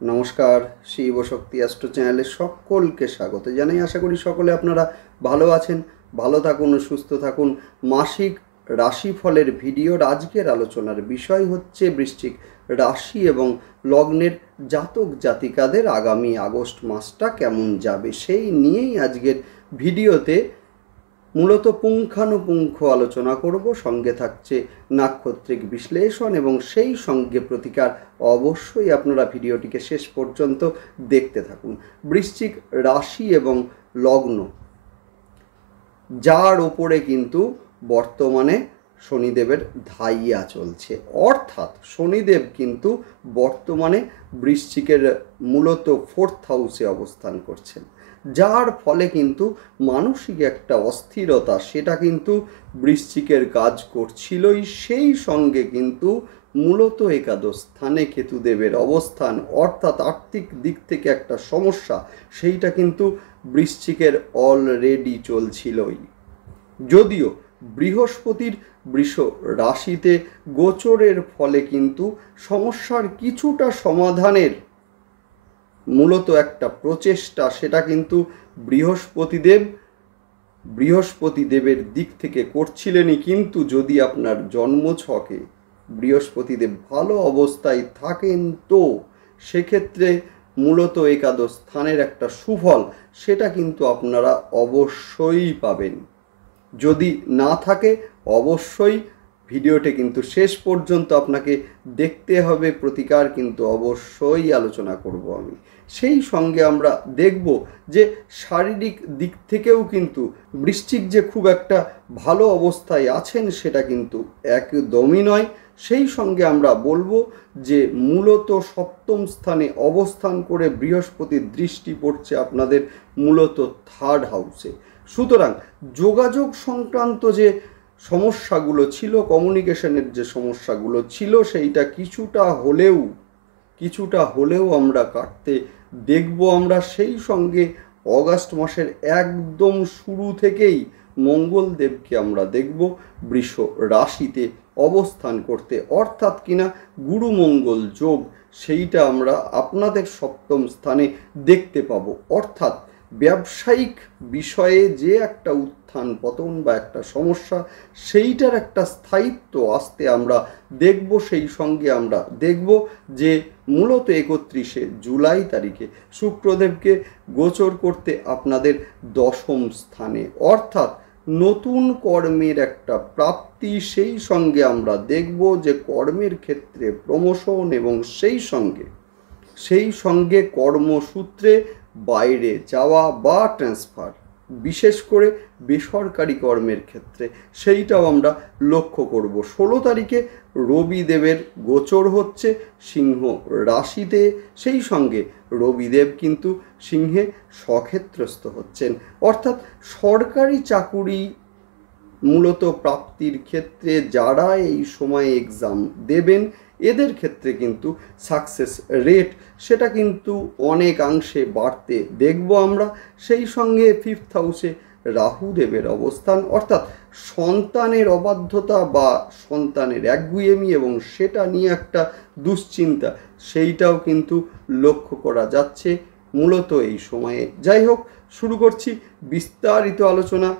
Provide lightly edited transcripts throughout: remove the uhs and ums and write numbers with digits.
নমস্কার, শিব শক্তি অ্যাস্ট্রো চ্যানেলে সকলকে স্বাগত জানাই। আশা করি সকলে আপনারা ভালো আছেন, ভালো থাকুন ও সুস্থ থাকুন। মাসিক রাশিফলের ভিডিওর আজকের আলোচনার বিষয় হচ্ছে বৃশ্চিক রাশি এবং লগ্নের জাতক জাতিকাদের আগামী আগস্ট মাসটা কেমন যাবে সেই নিয়েই আজকের ভিডিওতে মূলত পুঙ্খানুপুঙ্খ আলোচনা করব। সঙ্গে থাকছে নাক্ষত্রিক বিশ্লেষণ এবং সেই সঙ্গে প্রতিকার। অবশ্যই আপনারা ভিডিওটিকে শেষ পর্যন্ত দেখতে থাকুন। বৃশ্চিক রাশি এবং লগ্ন, যার ওপরে কিন্তু বর্তমানে শনিদেবের ধাইয়া চলছে, অর্থাৎ শনিদেব কিন্তু বর্তমানে বৃশ্চিকের মূলত 4th হাউসে অবস্থান করছেন, যার ফলে কিন্তু মানসিক একটা অস্থিরতা সেটা কিন্তু বৃশ্চিকের কাজ করছিলই। সেই সঙ্গে কিন্তু মূলত একাদশ স্থানে কেতুদেবের অবস্থান, অর্থাৎ আর্থিক দিক থেকে একটা সমস্যা সেইটা কিন্তু বৃশ্চিকের অলরেডি চলছিলই। যদিও বৃহস্পতির বৃষ রাশিতে গোচরের ফলে কিন্তু সমস্যার কিছুটা সমাধানের মূলত একটা প্রচেষ্টা সেটা কিন্তু বৃহস্পতিদেবের দিক থেকে করছিলেনই। কিন্তু যদি আপনার জন্মছকে বৃহস্পতিদেব ভালো অবস্থায় থাকেন তো সেক্ষেত্রে মূলত একাদশ স্থানের একটা সুফল সেটা কিন্তু আপনারা অবশ্যই পাবেন। যদি না থাকে অবশ্যই ভিডিওটি কিন্তু শেষ পর্যন্ত আপনাকে দেখতে হবে। প্রতিকার কিন্তু অবশ্যই আলোচনা করব আমি। সেই সঙ্গে আমরা দেখব যে শারীরিক দিক থেকেও কিন্তু বৃশ্চিক যে খুব একটা ভালো অবস্থায় আছেন সেটা কিন্তু একদমই নয়। সেই সঙ্গে আমরা বলবো যে মূলত 7ম স্থানে অবস্থান করে বৃহস্পতির দৃষ্টি পড়ছে আপনাদের মূলত 3rd হাউসে। সুতরাং যোগাযোগ সংক্রান্ত যে সমস্যাগুলো ছিল, কমিউনিকেশনের যে সমস্যাগুলো ছিল সেইটা কিছুটা হলেও আমরা কাটতে দেখব আমরা। সেই সঙ্গে অগাস্ট মাসের একদম শুরু থেকেই মঙ্গলদেবকে আমরা দেখব বৃষ রাশিতে অবস্থান করতে, অর্থাৎ কিনা গুরু মঙ্গল যোগ সেইটা আমরা আপনাদের 7ম স্থানে দেখতে পাবো। অর্থাৎ ব্যবসায়িক বিষয়ে যে একটা উত্থান পতন বা একটা সমস্যা সেইটার একটা স্থায়িত্ব আসতে আমরা দেখব। সেই সঙ্গে আমরা দেখব যে মূলত 31শে জুলাই তারিখে শুক্রদেবকে গোচর করতে আপনাদের 10ম স্থানে, অর্থাৎ নতুন কর্মের একটা প্রাপ্তি। সেই সঙ্গে আমরা দেখব যে কর্মের ক্ষেত্রে প্রমোশন এবং সেই সঙ্গে কর্মসূত্রে বাইরে যাওয়া বা ট্রান্সফার, বিশেষ করে বেসরকারি কর্মের ক্ষেত্রে সেইটাও আমরা লক্ষ্য করব। 16 তারিখে রবিদেবের গোচর হচ্ছে সিংহ রাশিতে। সেই সঙ্গে রবিদেব কিন্তু সিংহে স্বক্ষেত্রস্থ হচ্ছেন, অর্থাৎ সরকারি চাকুরি মূলত প্রাপ্তির ক্ষেত্রে যারা এই সময়ে এক্সাম দেবেন এদের ক্ষেত্রে কিন্তু সাকসেস রেট সেটা কিন্তু অনেকাংশে বাড়তে দেখব আমরা। সেই সঙ্গে 5th হাউসে রাহুদেবের অবস্থান, অর্থাৎ সন্তানের অবাধ্যতা বা সন্তানের একগুঁয়েমি এবং সেটা নিয়ে একটা দুশ্চিন্তা সেইটাও কিন্তু লক্ষ্য করা যাচ্ছে মূলত এই সময়ে। যাই হোক, শুরু করছি বিস্তারিত আলোচনা।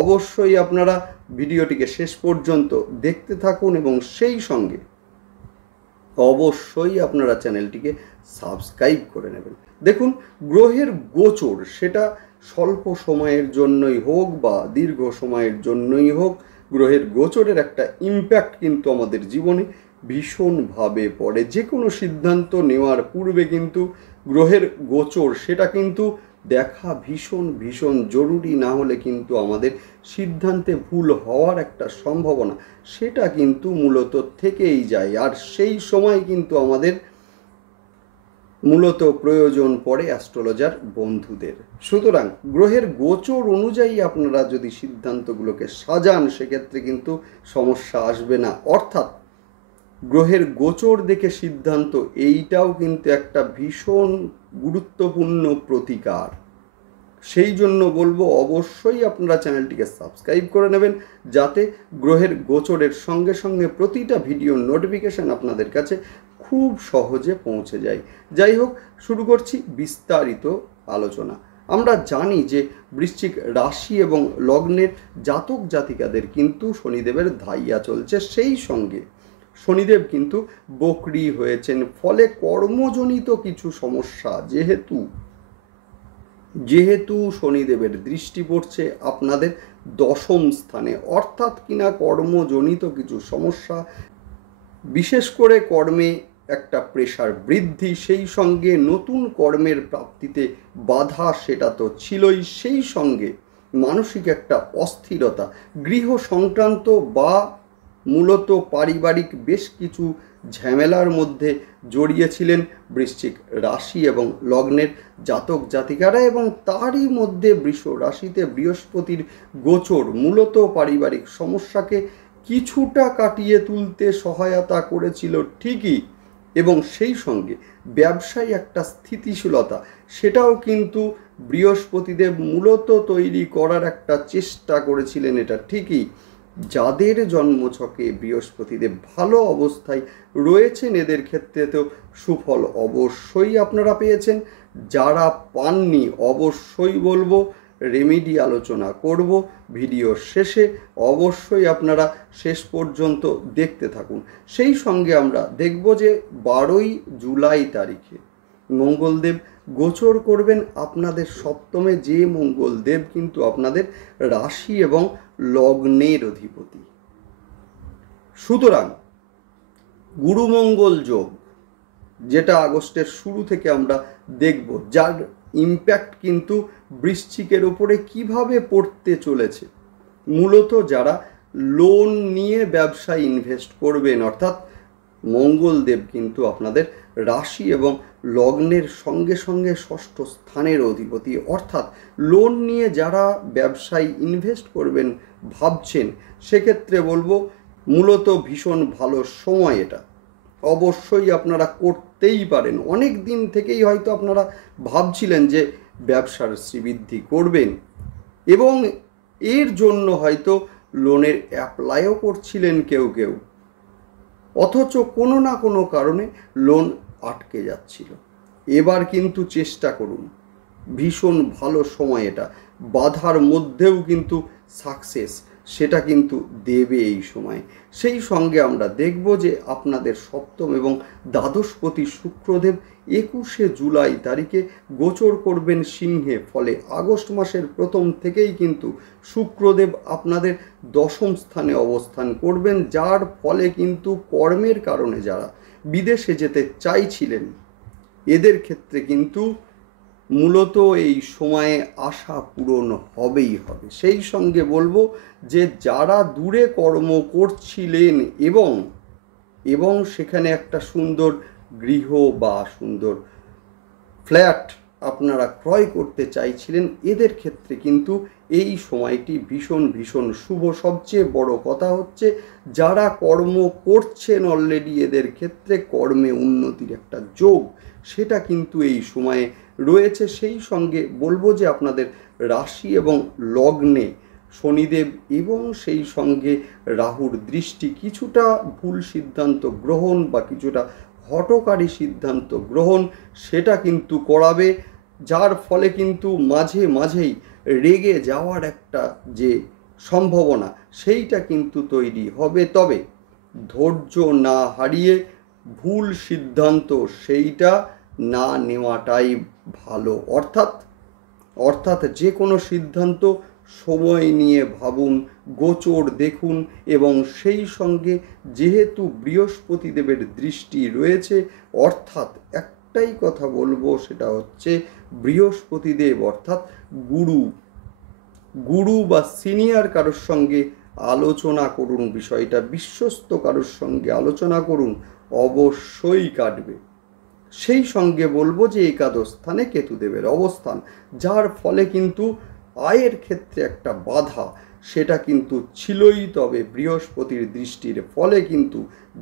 অবশ্যই আপনারা ভিডিওটিকে শেষ পর্যন্ত দেখতে থাকুন এবং সেই সঙ্গে অবশ্যই আপনারা চ্যানেলটিকে সাবস্ক্রাইব করে নেবেন। দেখুন, গ্রহের গোচর সেটা স্বল্প সময়ের জন্যই হোক বা দীর্ঘ সময়ের জন্যই হোক, গ্রহের গোচরের একটা ইম্প্যাক্ট কিন্তু আমাদের জীবনে ভীষণভাবে পড়ে। যে কোনো সিদ্ধান্ত নেওয়ার পূর্বে কিন্তু গ্রহের গোচর সেটা কিন্তু দেখা ভীষণ জরুরি। না হলে কিন্তু আমাদের সিদ্ধান্তে ভুল হওয়ার একটা সম্ভাবনা সেটা কিন্তু মূলত থেকেই যায়। আর সেই সময় কিন্তু আমাদের মূলত প্রয়োজন পড়ে অ্যাস্ট্রোলজার বন্ধুদের। সুতরাং গ্রহের গোচর অনুযায়ী আপনারা যদি সিদ্ধান্তগুলোকে সাজান সেক্ষেত্রে কিন্তু সমস্যা আসবে না। অর্থাৎ গ্রহের গোচর দেখে সিদ্ধান্ত, এইটাও কিন্তু একটা ভীষণ গুরুত্বপূর্ণ প্রতিকার। সেই জন্য বলবো অবশ্যই আপনারা চ্যানেলটিকে সাবস্ক্রাইব করে নেবেন, যাতে গ্রহের গোচরের সঙ্গে সঙ্গে প্রতিটা ভিডিওর নোটিফিকেশান আপনাদের কাছে খুব সহজে পৌঁছে যায়। যাই হোক, শুরু করছি বিস্তারিত আলোচনা। আমরা জানি যে বৃশ্চিক রাশি এবং লগ্নের জাতক জাতিকাদের কিন্তু শনিদেবের ধাইয়া চলছে, সেই সঙ্গে শনিদেব কিন্তু বকরি হয়েছেন, ফলে কর্মজনিত কিছু সমস্যা যেহেতু শনিদেবের দৃষ্টি পড়ছে আপনাদের দশম স্থানে, অর্থাৎ কিনা কর্মজনিত কিছু সমস্যা, বিশেষ করে কর্মে একটা প্রেশার বৃদ্ধি, সেই সঙ্গে নতুন কর্মের প্রাপ্তিতে বাধা সেটা তো ছিলই, সেই সঙ্গে মানসিক একটা অস্থিরতা, গৃহ সংক্রান্ত বা মূলত পারিবারিক বেশ কিছু ঝামেলার মধ্যে জড়িয়েছিলেন বৃশ্চিক রাশি এবং লগ্নের জাতক জাতিকারা, এবং তারই মধ্যে বৃষ রাশিতে বৃহস্পতির গোচর মূলত পারিবারিক সমস্যাকে কিছুটা কাটিয়ে তুলতে সহায়তা করেছিল ঠিকই, এবং সেই সঙ্গে ব্যবসায় একটা স্থিতিশীলতা সেটাও কিন্তু বৃহস্পতিদেব মূলত তৈরি করার একটা চেষ্টা করেছিলেন, এটা ঠিকই। যাদের জন্মছকে বৃহস্পতিদেব ভালো অবস্থায় রয়েছেন এদের ক্ষেত্রে তো সুফল অবশ্যই আপনারা পেয়েছেন। যারা পাননি অবশ্যই বলবো রেমেডি আলোচনা করব ভিডিওর শেষে, অবশ্যই আপনারা শেষ পর্যন্ত দেখতে থাকুন। সেই সঙ্গে আমরা দেখব যে 12ই জুলাই তারিখে মঙ্গলদেব গোচর করবেন আপনাদের সপ্তমে, যে মঙ্গলদেব কিন্তু আপনাদের রাশি এবং লগ্নের অধিপতি। সুতরাং গুরুমঙ্গল যোগ, যেটা আগস্টের শুরু থেকে আমরা দেখব, যার ইম্প্যাক্ট কিন্তু বৃশ্চিকের উপরে কিভাবে পড়তে চলেছে। মূলত যারা লোন নিয়ে ব্যবসায় ইনভেস্ট করবেন, অর্থাৎ মঙ্গলদেব কিন্তু আপনাদের রাশি এবং লগ্নের সঙ্গে সঙ্গে ষষ্ঠ স্থানের অধিপতি, অর্থাৎ লোন নিয়ে যারা ব্যবসায় ইনভেস্ট করবেন ভাবছেন, সেক্ষেত্রে বলবো মূলত ভীষণ ভালো সময় এটা, অবশ্যই আপনারা করতেই পারেন। অনেক দিন থেকেই হয়তো আপনারা ভাবছিলেন যে ব্যবসার শ্রীবৃদ্ধি করবেন, এবং এর জন্য হয়তো লোনের অ্যাপ্লাইও করছিলেন কেউ, অথচ কোনো না কোনো কারণে লোন আটকে যাচ্ছিল। এবার কিন্তু চেষ্টা করুন, ভীষণ ভালো সময় এটা, বাধার মধ্যেও কিন্তু সাকসেস সেটা কিন্তু দেবে এই সময়। সেই সঙ্গে আমরা দেখব যে আপনাদের সপ্তম এবং দ্বাদশপতি শুক্রদেব 21শে জুলাই তারিখে গোচর করবেন সিংহে, ফলে আগস্ট মাসের প্রথম থেকেই কিন্তু শুক্রদেব আপনাদের দশম স্থানে অবস্থান করবেন, যার ফলে কিন্তু কর্মের কারণে যারা বিদেশে যেতে চাইছিলেন এদের ক্ষেত্রে কিন্তু মূলত এই সময়ে আশা পূরণ হবেই হবে। সেই সঙ্গে বলবো যে যারা দূরে কর্ম করছিলেন এবং সেখানে একটা সুন্দর গৃহ বা সুন্দর ফ্ল্যাট আপনারা ক্রয় করতে চাইছিলেন, এদের ক্ষেত্রে কিন্তু এই সময়টি ভীষণ শুভ। সবচেয়ে বড় কথা হচ্ছে যারা কর্ম করছেন অলরেডি এদের ক্ষেত্রে কর্মে উন্নতির একটা যোগ সেটা কিন্তু এই সময়ে রয়েছে। সেই সঙ্গে বলবো যে আপনাদের রাশি এবং লগ্নে শনিদেব এবং সেই সঙ্গে রাহুর দৃষ্টি কিছুটা ভুল সিদ্ধান্ত গ্রহণ বা কিছুটা হঠকারী সিদ্ধান্ত গ্রহণ সেটা কিন্তু করাবে, যার ফলে কিন্তু মাঝেই রেগে যাওয়ার একটা যে সম্ভাবনা সেইটা কিন্তু তৈরি হবে। তবে ধৈর্য না হারিয়ে ভুল সিদ্ধান্ত সেইটা না নেওয়াটাই ভালো, অর্থাৎ যে কোনো সিদ্ধান্ত সময় নিয়ে ভাবুন, গোচর দেখুন, এবং সেই সঙ্গে যেহেতু বৃহস্পতি দেবের দৃষ্টি রয়েছে, অর্থাৎ একটাই কথা বলবো সেটা হচ্ছে বৃহস্পতি দেব অর্থাৎ গুরু বা সিনিয়র কারোর সঙ্গে আলোচনা করুন, বিষয়টা বিশ্বস্ত কারোর সঙ্গে আলোচনা করুন, অবশ্যই কাটবে। সেই সঙ্গে বলবো যে একাদশ স্থানে কেতুদেবের অবস্থান, যার ফলে কিন্তু আয়ের ক্ষেত্রে একটা বাধা সেটা কিন্তু ছিলই। তবে বৃহস্পতির দৃষ্টির ফলে কিন্তু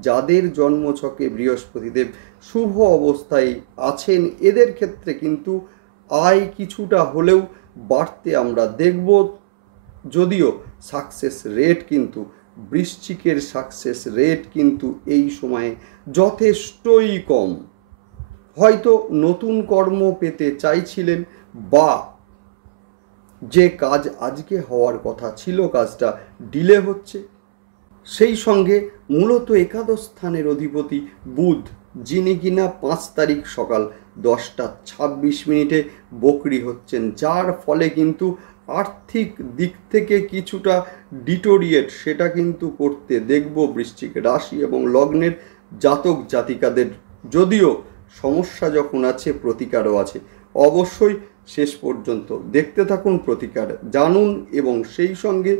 যাদের জন্মছকে বৃহস্পতিদেব শুভ অবস্থায় আছেন এদের ক্ষেত্রে কিন্তু আয় কিছুটা হলেও বাড়তে আমরা দেখব। যদিও সাকসেস রেট কিন্তু বৃশ্চিকের সাকসেস রেট কিন্তু এই সময়ে যথেষ্টই কম। হয়তো নতুন কর্ম পেতে চাইছিলেন, বা যে কাজ আজকে হওয়ার কথা ছিল কাজটা ডিলে হচ্ছে। সেই সঙ্গে মূলত একাদশ স্থানের অধিপতি বুধ, যিনি কিনা 5 তারিখ সকাল 10টা 26 মিনিটে বকরি হচ্ছেন, যার ফলে কিন্তু আর্থিক দিক থেকে কিছুটা ডিটোরিয়েট সেটা কিন্তু করতে দেখব বৃশ্চিক রাশি এবং লগ্নের জাতক জাতিকাদের। যদিও সমস্যা যখন আছে প্রতিকারও আছে, অবশ্যই শেষ পর্যন্ত দেখতে থাকুন, প্রতিকার জানুন এবং সেই সঙ্গে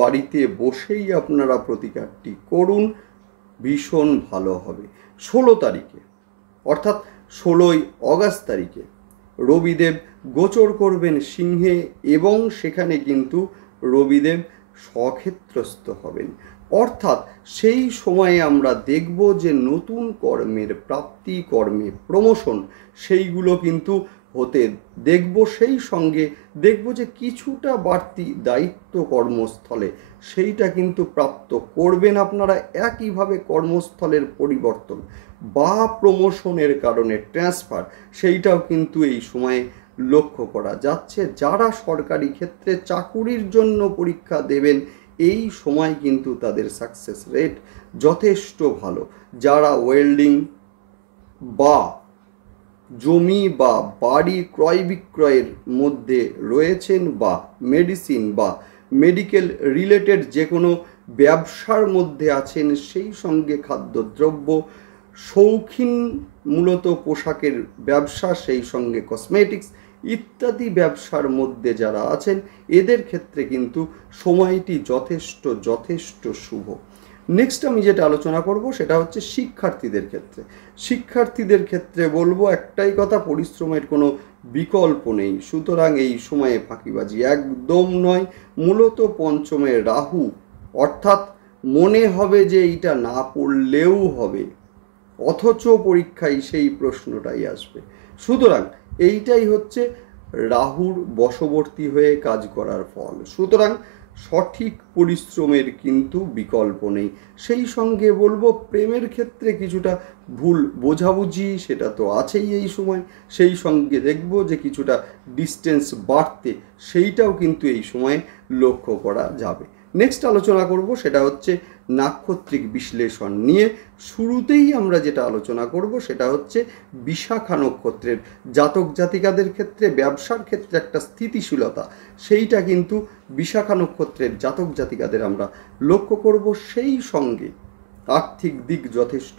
বাড়িতে বসেই আপনারা প্রতিকারটি করুন, ভীষণ ভালো হবে। 16 তারিখে অর্থাৎ 16ই অগাস্ট তারিখে রবিদেব গোচর করবেন সিংহে, এবং সেখানে কিন্তু রবিদেব স্বক্ষেত্রস্থ হবেন। অর্থাৎ সেই সময়ে আমরা দেখব যে নতুন কর্মের প্রাপ্তি, কর্মে প্রমোশন সেইগুলো কিন্তু হতে দেখব। সেই সঙ্গে দেখব যে কিছুটা বাড়তি দায়িত্ব কর্মস্থলে সেইটা কিন্তু প্রাপ্ত করবেন আপনারা। একইভাবে কর্মস্থলের পরিবর্তন বা প্রমোশনের কারণে ট্রান্সফার সেইটাও কিন্তু এই সময়ে লক্ষ্য করা যাচ্ছে। যারা সরকারি ক্ষেত্রে চাকুরির জন্য পরীক্ষা দেবেন, এই সময় কিন্তু তাদের সাকসেস রেট যথেষ্ট ভালো। যারা ওয়েল্ডিং বা জমি বা বাড়ি ক্রয় বিক্রয়ের মধ্যে রয়েছেন, বা মেডিসিন বা মেডিকেল রিলেটেড যে কোনো ব্যবসার মধ্যে আছেন, সেই সঙ্গে খাদ্যদ্রব্য, শৌখিন মূলত পোশাকের ব্যবসা, সেই সঙ্গে কসমেটিক্স ইত্যাদি ব্যবসার মধ্যে যারা আছেন, এদের ক্ষেত্রে কিন্তু সময়টি যথেষ্ট শুভ। নেক্সট আমি যেটা আলোচনা করব সেটা হচ্ছে শিক্ষার্থীদের ক্ষেত্রে। শিক্ষার্থীদের ক্ষেত্রে বলবো একটাই কথা, পরিশ্রমের কোনো বিকল্প নেই। সুতরাং এই সময়ে ফাঁকিবাজি একদম নয়। মূলত পঞ্চমে রাহু, অর্থাৎ মনে হবে যে এইটা না পড়লেও হবে, অথচ পরীক্ষায় সেই প্রশ্নটাই আসবে। সুতরাং এইটাই হচ্ছে রাহুর বশবর্তী হয়ে কাজ করার ফল। সুতরাং সঠিক পরিশ্রমের কিন্তু বিকল্প নেই। সেই সঙ্গে বলবো প্রেমের ক্ষেত্রে কিছুটা ভুল বোঝাবুঝি সেটা তো আছেই এই সময়। সেই সঙ্গে দেখব যে কিছুটা ডিস্টেন্স বাড়তে, সেইটাও কিন্তু এই সময়ে লক্ষ্য করা যাবে। নেক্সট আলোচনা করব সেটা হচ্ছে নাক্ষত্রিক বিশ্লেষণ নিয়ে। শুরুতেই আমরা যেটা আলোচনা করব সেটা হচ্ছে বিশাখা নক্ষত্রের জাতক জাতিকাদের ক্ষেত্রে ব্যবসার ক্ষেত্রে একটা স্থিতিশীলতা, সেইটা কিন্তু বিশাখা নক্ষত্রের জাতক জাতিকাদের আমরা লক্ষ্য করব। সেই সঙ্গে আর্থিক দিক যথেষ্ট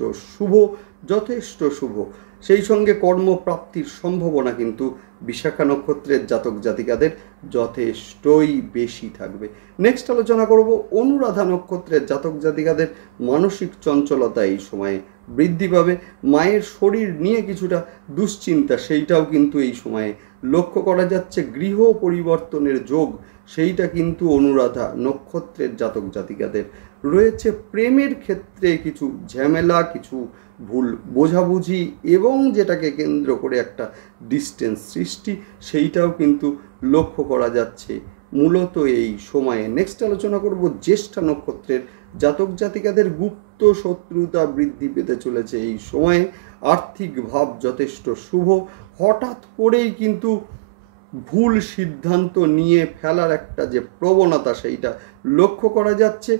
শুভ। সেই সঙ্গে কর্মপ্রাপ্তির সম্ভাবনা কিন্তু বিশাখা নক্ষত্রের জাতক জাতিকাদের যথেষ্টই বেশি থাকবে। নেক্সট আলোচনা করব অনুরাধা নক্ষত্রের জাতক জাতিকাদের মানসিক চঞ্চলতা এই সময়ে বৃদ্ধি পাবে। মায়ের শরীর নিয়ে কিছুটা দুশ্চিন্তা সেইটাও কিন্তু এই সময়ে লক্ষ্য করা যাচ্ছে। গৃহ পরিবর্তনের যোগ সেইটা কিন্তু অনুরাধা নক্ষত্রের জাতক জাতিকাদের রয়েছে। প্রেমের ক্ষেত্রে কিছু ঝামেলা, কিছু ভুল বোঝাবুঝি এবং যেটাকে কেন্দ্র করে একটা ডিস্টেন্স সৃষ্টি, সেইটাও কিন্তু লক্ষ্য করা যাচ্ছে মূলত এই সময়ে। নেক্সট আলোচনা করব জ্যেষ্ঠা নক্ষত্রের জাতক জাতিকাদের গুপ্ত শত্রুতা বৃদ্ধি পেতে চলেছে এই সময়ে। আর্থিক ভাব যথেষ্ট শুভ। হঠাৎ করেই কিন্তু ভুল সিদ্ধান্ত নিয়ে ফেলার একটা যে প্রবণতা সেইটা লক্ষ্য করা যাচ্ছে।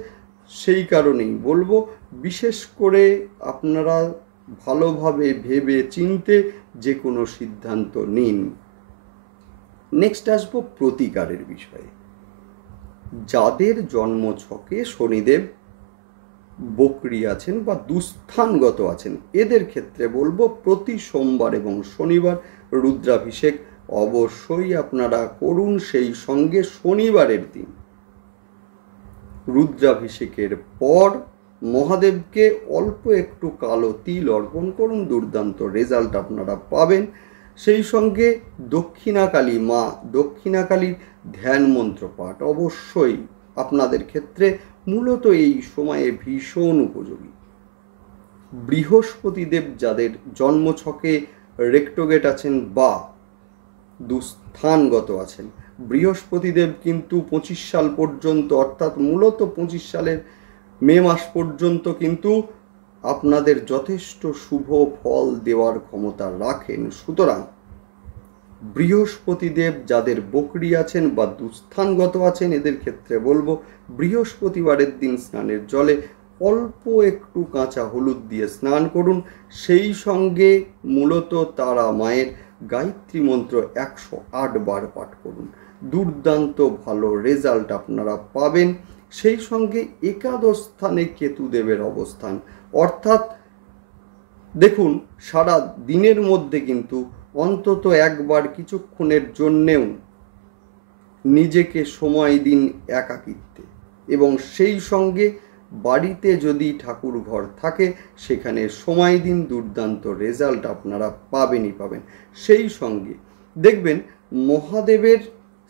সেই কারণেই বলবো বিশেষ করে আপনারা ভালোভাবে ভেবে চিনতে যে কোনো সিদ্ধান্ত নিন। নেক্সট আসবো প্রতিকারের বিষয়ে। যাদের জন্মছকে শনিদেব বকরি আছেন বা দুস্থানগত আছেন, এদের ক্ষেত্রে বলবো প্রতি সোমবার এবং শনিবার রুদ্রাভিষেক অবশ্যই আপনারা করুন। সেই সঙ্গে শনিবারের দিন রুদ্রাভিষেকের পর মহাদেবকে অল্প একটু কালো তিল অর্পণ করুন, দুর্দান্ত রেজাল্ট আপনারা পাবেন। সেই সঙ্গে দক্ষিণাকালী মা দক্ষিণাকালীর ধ্যান মন্ত্র পাঠ অবশ্যই আপনাদের ক্ষেত্রে মূলত এই সময়ে ভীষণ উপযোগী। বৃহস্পতিদেব যাদের জন্মছকে রেক্টোগেট আছেন বা দুস্থানগত আছেন, বৃহস্পতিদেব কিন্তু 25 সাল পর্যন্ত, অর্থাৎ মূলত 25 সালের মে মাস পর্যন্ত কিন্তু আপনাদের যথেষ্ট শুভ ফল দেওয়ার ক্ষমতা রাখেন। সুতরাং বৃহস্পতিদেব যাদের বকরি আছেন বা দুস্থানগত আছেন, এদের ক্ষেত্রে বলবো বৃহস্পতিবারের দিন স্নানের জলে অল্প একটু কাঁচা হলুদ দিয়ে স্নান করুন। সেই সঙ্গে মূলত তারা মায়ের গায়ত্রী মন্ত্র 108 বার পাঠ করুন। দুর্দান্ত ভালো রেজাল্ট আপনারা পাবেন। সেই সঙ্গে একাদশ স্থানে কেতুদেবের অবস্থান, অর্থাৎ দেখুন সারা দিনের মধ্যে কিন্তু অন্তত একবার কিছুক্ষণের জন্যেও নিজেকে সময় দিন একাকিত্বে, এবং সেই সঙ্গে বাড়িতে যদি ঠাকুর ঘর থাকে সেখানে সময় দিন। দুর্দান্ত রেজাল্ট আপনারা পাবেনই পাবেন। সেই সঙ্গে দেখবেন মহাদেবের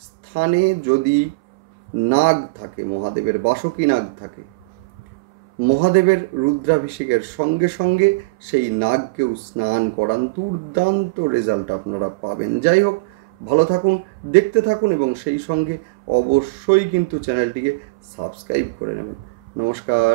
স্থানে যদি নাগ থাকে, মহাদেবের বাসকী নাগ থাকে, মহাদেবের রুদ্রাভিষেকের সঙ্গে সঙ্গে সেই নাগকেও স্নান করান। দুর্দান্ত রেজাল্ট আপনারা পাবেন। যাই হোক, ভালো থাকুন, দেখতে থাকুন এবং সেই সঙ্গে অবশ্যই কিন্তু চ্যানেলটিকে সাবস্ক্রাইব করে নেবেন। নমস্কার।